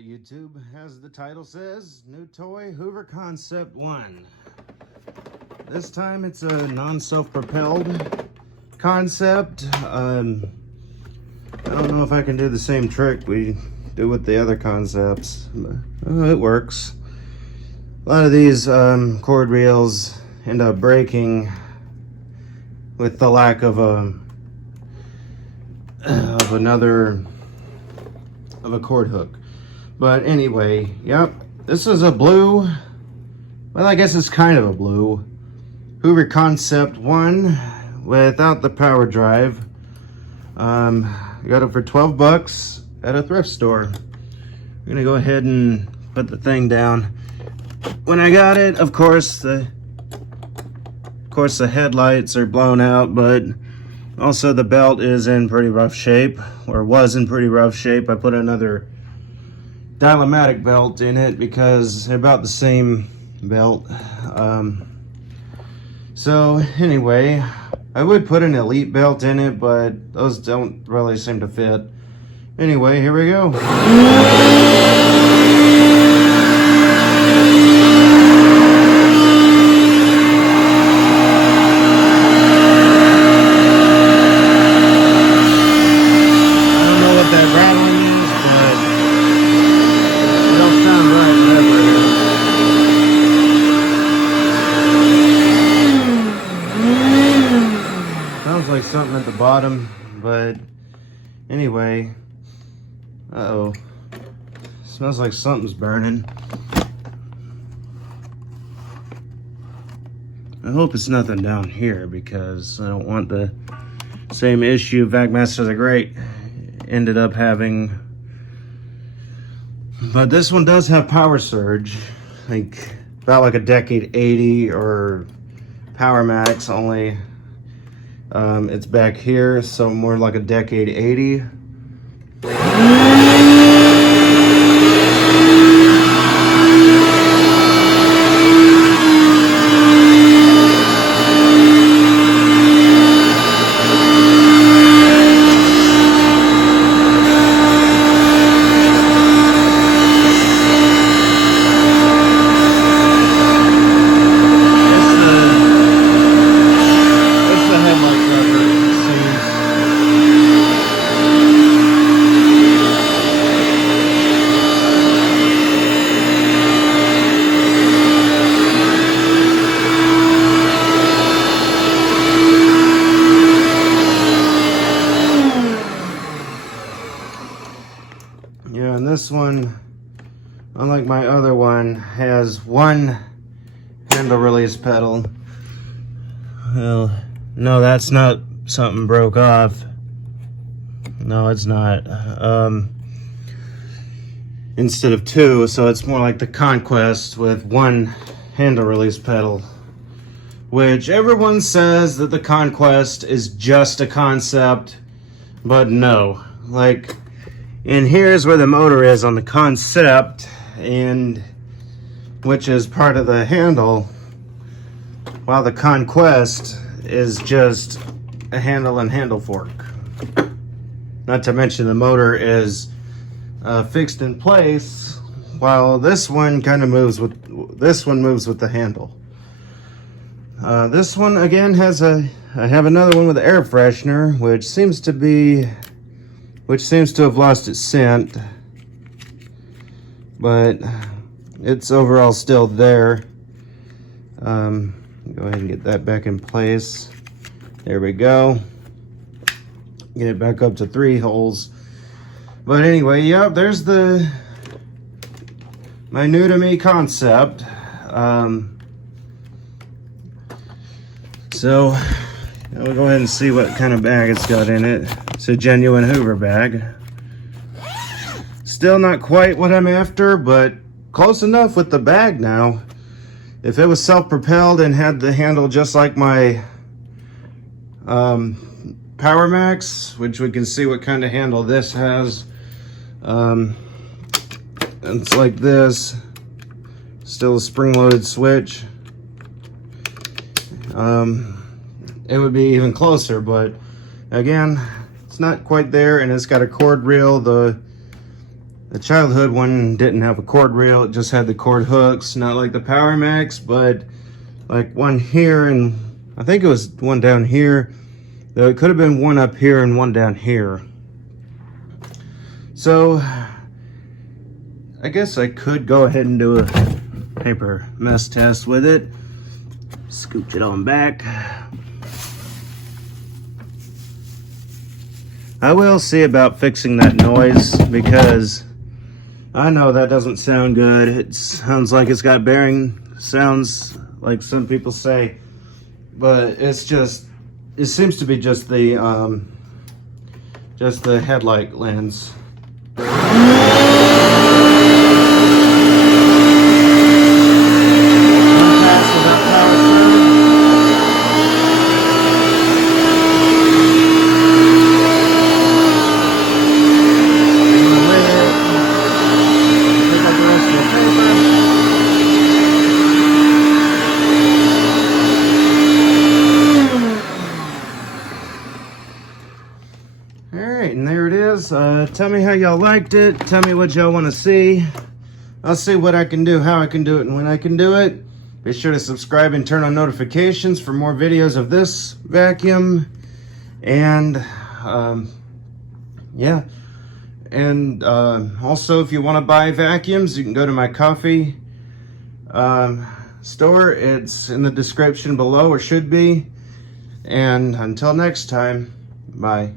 Alright YouTube, as the title says, new toy, Hoover Concept One. This time it's a non-self-propelled concept. I don't know if I can do the same trick we do with the other concepts, but it works. A lot of these cord reels end up breaking with the lack of a cord hook. But anyway, yep, this is a blue, well, I guess it's kind of a blue Hoover Concept One without the power drive. I got it for 12 bucks at a thrift store. I'm gonna go ahead and put the thing down. When I got it, of course the headlights are blown out, but also the belt is in pretty rough shape, or was in pretty rough shape. I put another Dial-O-Matic belt in it because they're about the same belt. So anyway, I would put an Elite belt in it, but those don't really seem to fit. Anyway, here we go. Like something at the bottom, but anyway, uh-oh, smells like something's burning. I hope it's nothing down here because I don't want the same issue Vacmaster the Great ended up having. But this one does have power surge, like about like a Decade 80 or Power Max, only it's back here, so more like a Decade 80. Yeah, and this one, unlike my other one, has one handle release pedal. Well, no, that's not something broke off. No, it's not. Instead of two, so it's more like the Conquest with one handle release pedal. Which everyone says that the Conquest is just a concept, but no. Like, and here's where the motor is on the Concept, and which is part of the handle, while the Conquest is just a handle and handle fork. Not to mention the motor is fixed in place, while this one kind of moves with the handle. This one again has I have another one with an air freshener, which seems to have lost its scent, but it's overall still there. Go ahead and get that back in place. There we go. Get it back up to 3 holes. But anyway, yep, there's my new to me concept. So we'll go ahead and see what kind of bag it's got in it. It's a genuine Hoover bag. Still not quite what I'm after, but close enough with the bag now. If it was self-propelled and had the handle just like my Power Max, which we can see what kind of handle this has. It's like this. Still a spring-loaded switch. It would be even closer, but again, it's not quite there, and it's got a cord reel. The The childhood one didn't have a cord reel, it just had the cord hooks, not like the Power Max, but like one here, and I think it was one down here, though it could have been one up here and one down here. So I guess I could go ahead and do a paper mesh test with it. Scooch it on back. I will see about fixing that noise, because I know that doesn't sound good. It sounds like it's got bearing sounds, like some people say, but it's just, it seems to be just the headlight lens. Alright, and there it is. Tell me how y'all liked it. Tell me what y'all want to see. I'll see what I can do, how I can do it, and when I can do it. Be sure to subscribe and turn on notifications for more videos of this vacuum. And, yeah. And also, if you want to buy vacuums, you can go to my coffee store. It's in the description below, or should be. And until next time, bye.